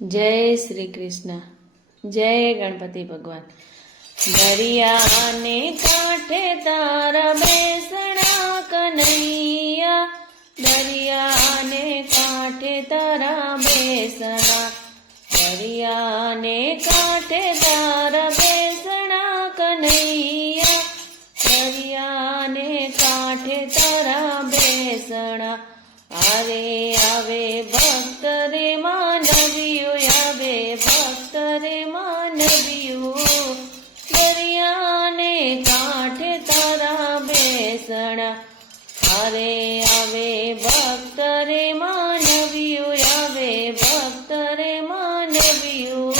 जय श्री कृष्ण। जय गणपति भगवान। दरिया ने कांठे तारा बेसणा कन्हैया, दरिया ने कांठे तारा बेसणा, दरिया ने कांठे तारा बेसणा कन्हैया, दरिया ने कांठे तारा बेसणा। आवे आवे भक्त रे मानवियो, आवे भक्त रे मानवियो, दरिया ने कांठे तारा बेसणा। अरे आवे भक्त रे मानवियो, आवे भक्त रे मानवियो,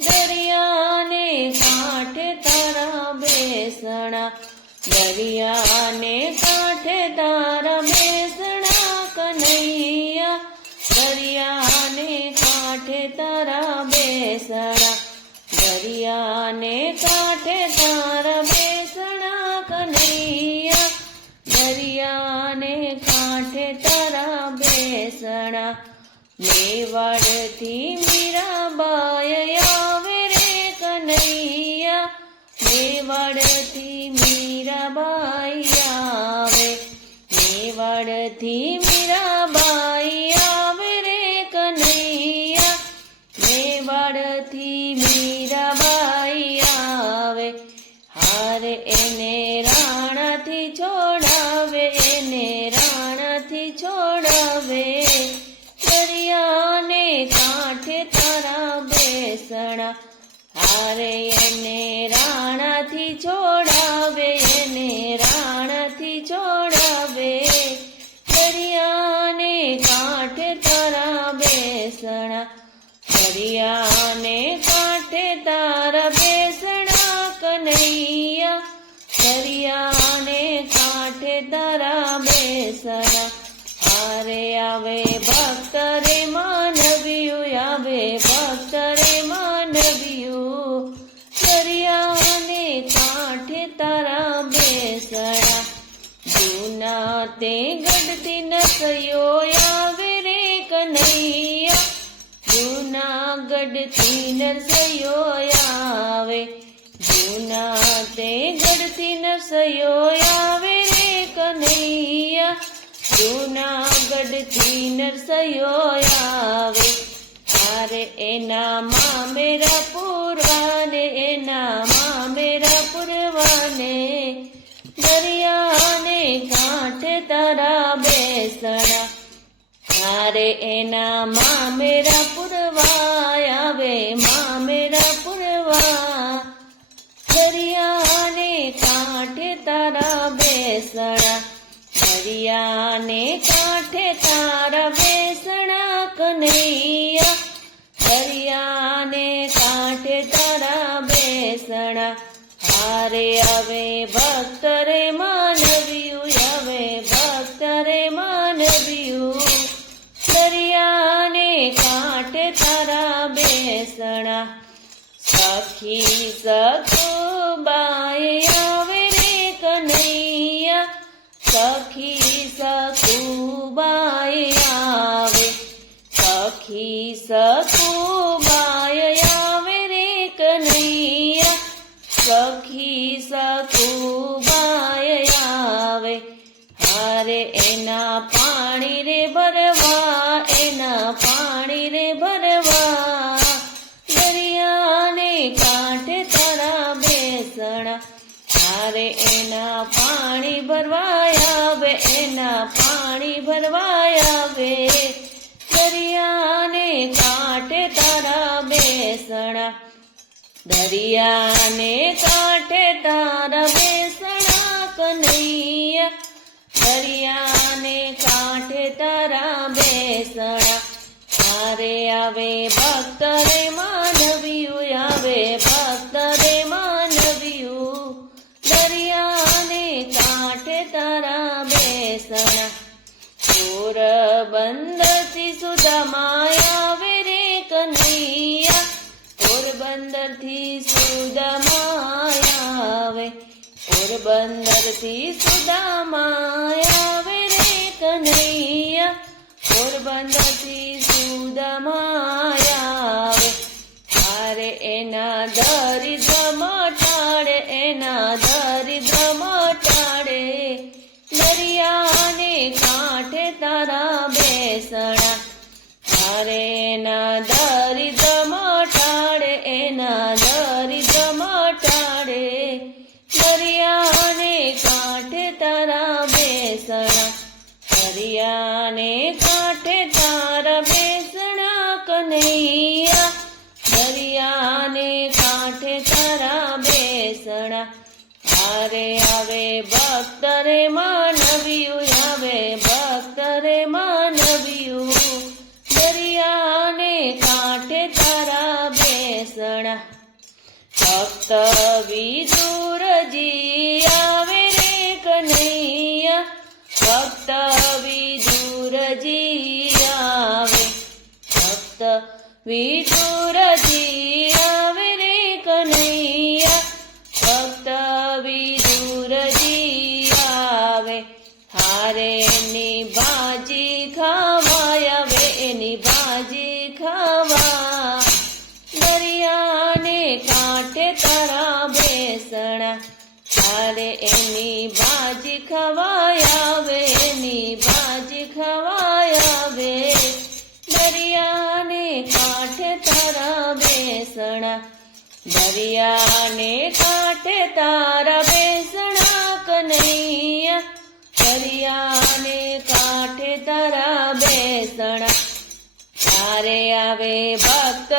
दरिया ने कांठे तारा बेसणा, दरिया ने कांठे तारा बेसणा कन्हैया, दरिया ने कांठे तारा बेसणा, दरिया ने कांठे तारा बेसणा कन्हैया, दरिया ने कांठे तारा बेसणा। मेवाड़ थी मीराबाई आवे रे कन्हैया, मेवाड़ थी मीराबाई आवे, मेवाड़ थी मीराबाई आवे रे कन्हैया, मेवाड़ थी मीराबाई आवे। हार एने राणा थी छोड़ावे, एने राणा थी छोड़ावे, दरिया ने कांठे तारा बेसणा। हारे एने राणा थी छोड़ावे, एने राणा थी छोड़ावे, दरिया ने कांठे तारा बेसणा, दरिया ने कांठे तारा बेसणा कन्हैया, दरिया ने कांठे तारा बेसणा। हारे आवे भक्त रे मानवियो, आवे भक्त रे मानवियो, दरिया ने कांठे तारा बेसणा। जूना ते गढ़ती नसयो आवे रे कन्हैया, जूना गढ़ती नसयो आवे, जूना ते गढ़ती नसयो आवे रे कन्हैया, जूना गढ़ती नरसयो आवे। हारे एना मां मेरा पुरवाने, एना मां मेरा पुरवाने, दरिया ने कांठे तारा बेसणा। हारे एना मां मेरा पुरवा आवे, मां मेरा पुरवा, दरिया ने कांठे तारा बेसणा, दरिया ने कांठे तारा बेसणा कन्हैया, दरिया ने कांठे तारा बेसणा। हारे आवे भक्त रे मानवियो, आवे भक्त रे मानवियो, दरिया ने कांठे तारा बेसणा। सखी सखुबाई आवे रे कन्हैया, सखी सखुबाई आवे, सखी सखुबाई आवे रे कन्हैया, सखी सखुबाई आवे। हारे एना पाणी रे भरवा, एना पाणी रे भरवा, दरिया ने कांठे तारा बेसणा। हारे एना पाणी भरवाया वे, एना पाणी भरवाया वे, दरिया ने कांठे तारा बेसणा, दरिया ने कांठे तारा बेसणा कन्हैया, दरिया ने कांठे तारा बेसणा। हारे आवे भक्त रे मानवियो, आवे भक्त रे मानवियो, दरिया ने कांठे तारा बेसणा। पोरबंदर थी सुदामा आवे रे कन्हैया, पोरबंदर थी सुदामा आवे, पोरबंदर थी सुदामा आवे रे कन्हैया, पोरबंदर थी सुदामा દરિદ્ર મટાડે, એના દરિદ્ર મટાડે. દરિયાને કાંઠે તારા બેસણા, તારે એના દરિદ્ર મટાડે, એના દરિદ્ર મટાડે. દરિયાને કાંઠે તારા બેસણા, દરિયાને કાંઠે તારા બેસણા કનૈયા. દરિયાને કાંઠે તારા બેસણા. હારે આવે ભક્ત રે માનવ્યું, આવે ભક્ત રે માનવ્યું. દરિયાને કાંઠે તારા બેસણા. ભક્ત વિદુરજી આવે રે કનૈયા, ભક્ત વિદુરજી આવે. ભક્ત વિદુરજી આવે રે કનૈયા, ભક્ત વિદુરજી આવે. હારે એની ભાજી ખાવાય આવે, એની ભાજી ખાવા. દરિયાને કાંઠે તારા બેસણા, હારે એની ભાજી ખવાય આવે, એની ભાજી ખવાય આવે. દરિયાને કાંઠે તારા બેસણા, દરિયાને કાંઠે તારા બેસણા કનૈયા. દરિયાને કાંઠે તારા બેસણા. હારે આવે ભક્ત